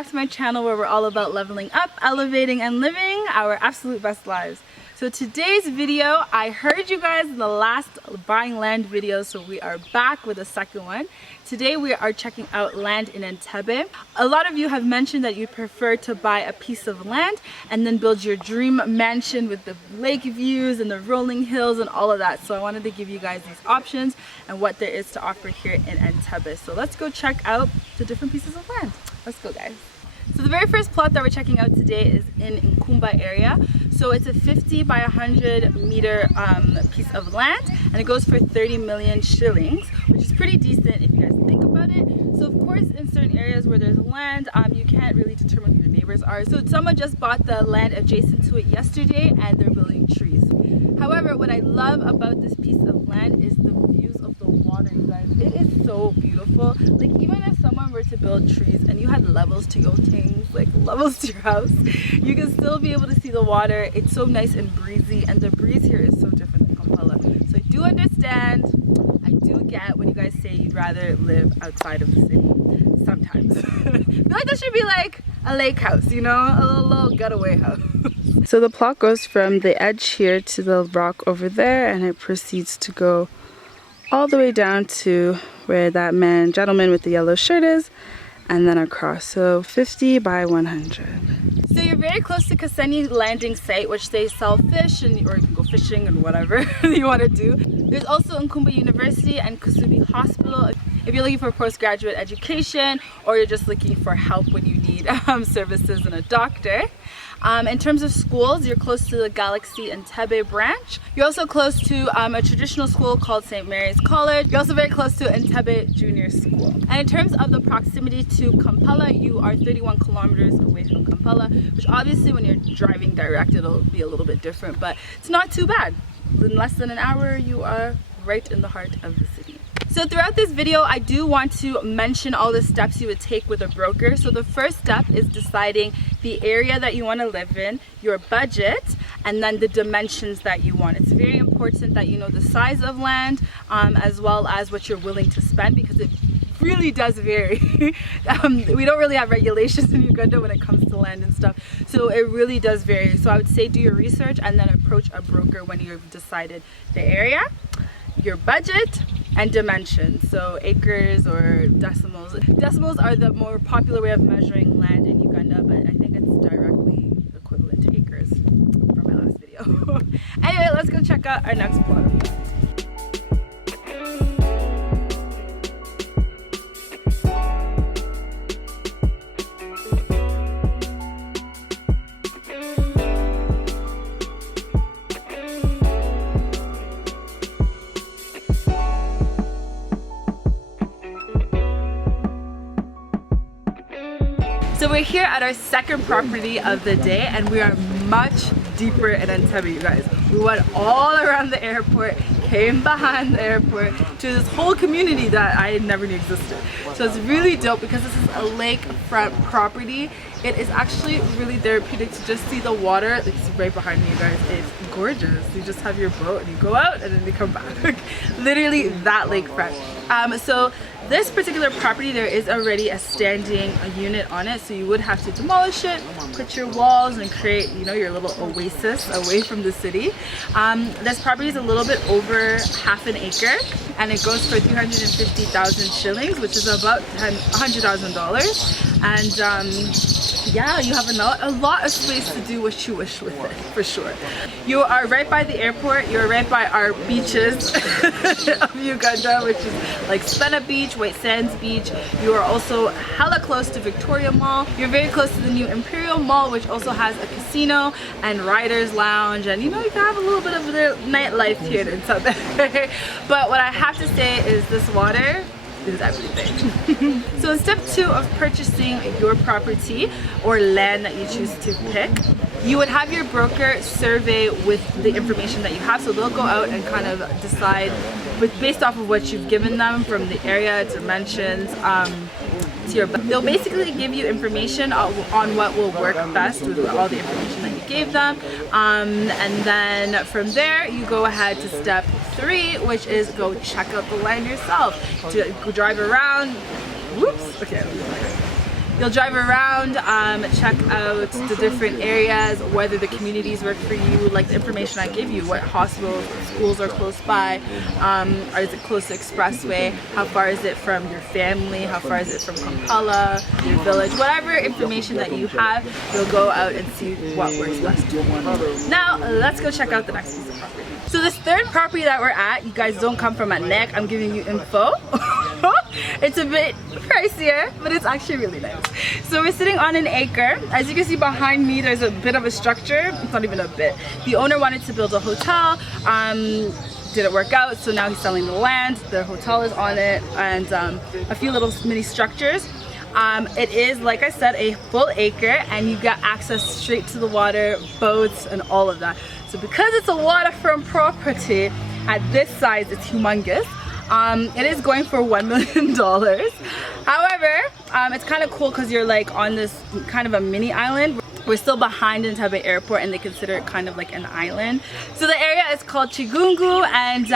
back to my channel where we're all about leveling up, elevating, and living our absolute best lives. So today's video, I heard you guys in the last buying land video, so we are back with a second one. Today we are checking out land in Entebbe. A lot of you have mentioned that you prefer to buy a piece of land and then build your dream mansion with the lake views and the rolling hills and all of that. So I wanted to give you guys these options and what there is to offer here in Entebbe. So let's go check out the different pieces of land. Let's go, guys. So the very first plot that we're checking out today is in Nkumba area. So it's a 50 by 100 meter piece of land, and it goes for 30 million shillings, which is pretty decent if you guys think about it. So of course, in certain areas where there's land, you can't really determine who your neighbors are. So someone just bought the land adjacent to it yesterday, and they're building trees. However, what I love about this piece of land is the views of the water, you guys. It is so beautiful. Like, even if someone were to build trees and you had levels to your things, like levels to your house, you can still be able to see the water. It's so nice and breezy, and the breeze here is so different than Kampala. So I do understand, I do get when you guys say you'd rather live outside of the city sometimes. I feel like that should be like a lake house, you know, a little getaway house. So the plot goes from the edge here to the rock over there, and it proceeds to go all the way down to where that gentleman with the yellow shirt is, and then across. So 50 by 100. So you're very close to Kaseni landing site, which they sell fish, or you can go fishing and whatever you want to do. There's also Nkumba University and Kusubi Hospital if you're looking for postgraduate education, or you're just looking for help when you need services and a doctor. In terms of schools, you're close to the Galaxy Entebbe branch. You're also close to a traditional school called St. Mary's College. You're also very close to Entebbe Junior School. And in terms of the proximity to Kampala, you are 31 kilometers away from Kampala, which obviously when you're driving direct, it'll be a little bit different, but it's not too bad. In less than an hour, you are right in the heart of the city. So throughout this video, I do want to mention all the steps you would take with a broker. So the first step is deciding the area that you want to live in, your budget, and then the dimensions that you want. It's very important that you know the size of land as well as what you're willing to spend, because it really does vary. We don't really have regulations in Uganda when it comes to land and stuff, so it really does vary. So I would say do your research and then approach a broker when you've decided the area, your budget, and dimensions. So acres or decimals. Decimals are the more popular way of measuring land in Uganda, but I think it's directly equivalent to acres from my last video. Anyway, let's go check out our next plot. So we're here at our second property of the day, and we are much deeper in Entebbe, you guys. We went all around the airport, came behind the airport to this whole community that I never knew existed. So it's really dope because this is a lakefront property. It is actually really therapeutic to just see the water. It's right behind me, you guys. It's gorgeous. You just have your boat and you go out and then you come back. Literally that lakefront. So this particular property, there is already a standing unit on it, so you would have to demolish it, put your walls, and create, you know, your little oasis away from the city. This property is a little bit over half an acre, and it goes for 350,000 shillings, which is about $100,000. And yeah, you have a lot of space to do what you wish with it, for sure. You are right by the airport. You're right by our beaches of Uganda, which is like Spena Beach, White Sands Beach. You are also hella close to Victoria Mall. You're very close to the new Imperial Mall, which also has a casino and riders lounge, and you know, you can have a little bit of their nightlife here in South Africa. But what I have to say is this water is everything. So in step 2 of purchasing your property or land that you choose to pick, you would have your broker survey with the information that you have. So they'll go out and kind of decide based off of what you've given them, from the area, dimensions, they'll basically give you information on what will work best with all the information that you gave them, and then from there you go ahead to step 3, which is go check out the land yourself, to go drive around. Whoops, okay, You'll drive around, check out the different areas, whether the communities work for you, like the information I give you, what hospitals, schools are close by, or is it close to expressway, how far is it from your family, how far is it from Kampala, your village, whatever information that you have, you'll go out and see what works best. Now, let's go check out the next piece of property. So this third property that we're at, you guys don't come from a neck, I'm giving you info. It's a bit pricier, but it's actually really nice. So we're sitting on an acre. As you can see behind me, there's a bit of a structure. It's not even a bit. The owner wanted to build a hotel. Didn't work out, so now he's selling the land. The hotel is on it, and a few little mini structures. It is, like I said, a full acre, and you got access straight to the water, boats, and all of that. So because it's a waterfront property, at this size, it's humongous. It is going for $1 million. However, it's kind of cool because you're like on this kind of a mini island. We're still behind Entebbe airport, and they consider it kind of like an island. So the area is called Chigungu, and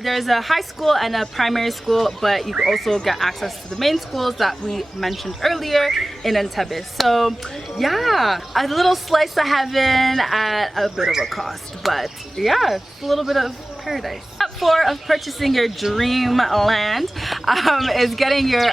there's a high school and a primary school, but you can also get access to the main schools that we mentioned earlier in Entebbe. So yeah, a little slice of heaven at a bit of a cost, but yeah, it's a little bit of paradise. Step 4 of purchasing your dream land is getting your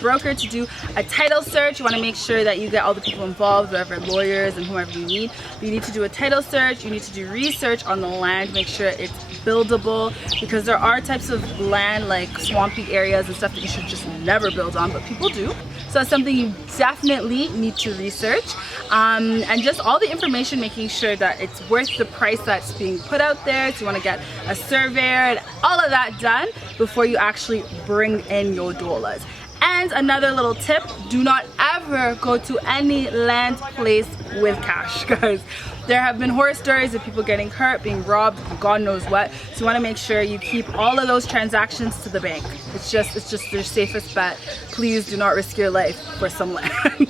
broker to do a title search. You want to make sure that you get all the people involved, whatever lawyers and whoever you need. You need to do a title search. You need to do research on the land, make sure it's buildable, because there are types of land like swampy areas and stuff that you should just never build on, but people do. So that's something you definitely need to research, and just all the information, making sure that it's worth the price that's being put out there. So you want to get a surveyor and all of that done before you actually bring in your dollars. And another little tip, do not ever go to any land place with cash, guys. There have been horror stories of people getting hurt, being robbed, God knows what. So you want to make sure you keep all of those transactions to the bank. It's just your safest bet. Please do not risk your life for some land.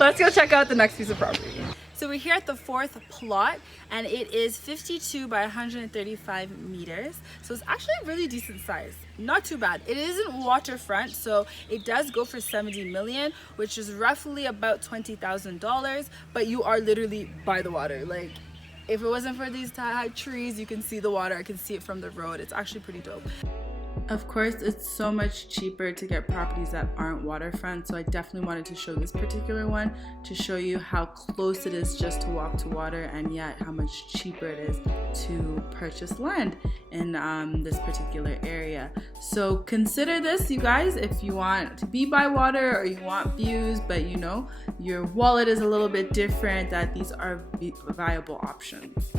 Let's go check out the next piece of property. So we're here at the 4th plot, and it is 52 by 135 meters. So it's actually a really decent size. Not too bad. It isn't waterfront, so it does go for 70 million, which is roughly about $20,000, but you are literally by the water. Like, if it wasn't for these high trees, you can see the water. I can see it from the road. It's actually pretty dope. Of course, it's so much cheaper to get properties that aren't waterfront, so I definitely wanted to show this particular one to show you how close it is just to walk to water, and yet how much cheaper it is to purchase land in this particular area. So consider this, you guys, if you want to be by water or you want views, but you know your wallet is a little bit different, that these are viable options.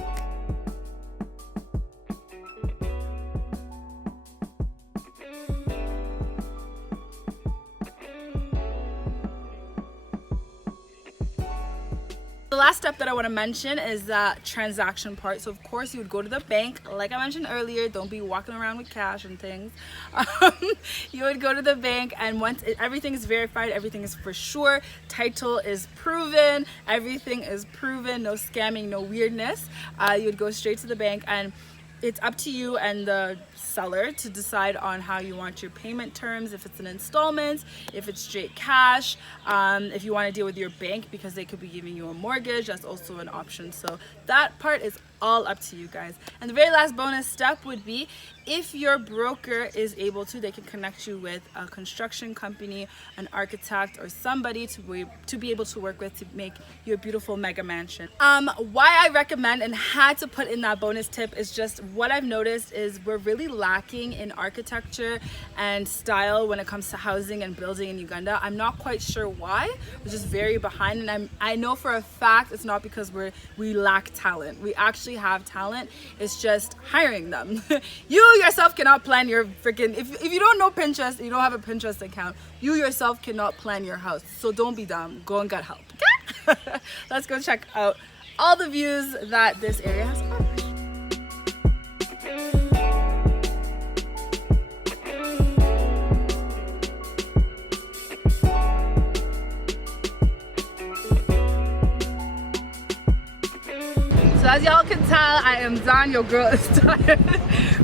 The last step that I want to mention is the transaction part. So of course you would go to the bank, like I mentioned earlier. Don't be walking around with cash and things. You would go to the bank, and once everything is verified, everything is for sure, title is proven, everything is proven, no scamming, no weirdness, you would go straight to the bank, and it's up to you and the seller to decide on how you want your payment terms, if it's an installment, if it's straight cash, if you want to deal with your bank because they could be giving you a mortgage, that's also an option. So that part is all up to you guys. And the very last bonus step would be, if your broker is able to, they can connect you with a construction company, an architect, or somebody to be able to work with to make your beautiful mega mansion. Why I recommend and had to put in that bonus tip is just what I've noticed is we're really lacking in architecture and style when it comes to housing and building in Uganda. I'm not quite sure why. We're just very behind, and I know for a fact it's not because we lack talent. We actually have talent. It's just hiring them. You yourself cannot plan your freaking, if you don't know Pinterest, you don't have a Pinterest account, you yourself cannot plan your house. So don't be dumb, go and get help, okay? Let's go check out all the views that this area has to offer. So as y'all can tell, I am done. Your girl is tired.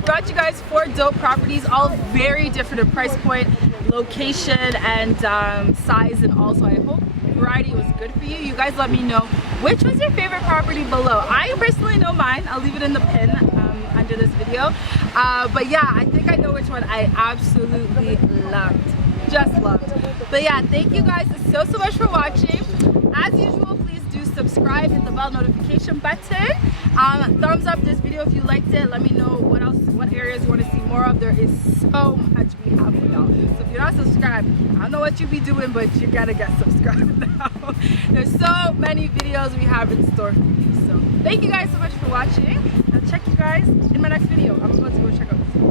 Brought you guys 4 dope properties, all very different in price point, location and size, and also I hope variety was good for you. You guys let me know which was your favorite property below. I personally know mine. I'll leave it in the pin under this video. But yeah, I think I know which one I absolutely loved. Just loved. But yeah, thank you guys so much for watching. As usual, please do subscribe, hit the bell notification button. Thumbs up this video if you liked it. Let me know what areas you want to see more of. There is so much we have for y'all. So if you're not subscribed, I don't know what you be doing, but you gotta get subscribed now. There's so many videos we have in store for you. So thank you guys so much for watching. I'll check you guys in my next video. I'm about to go check out this.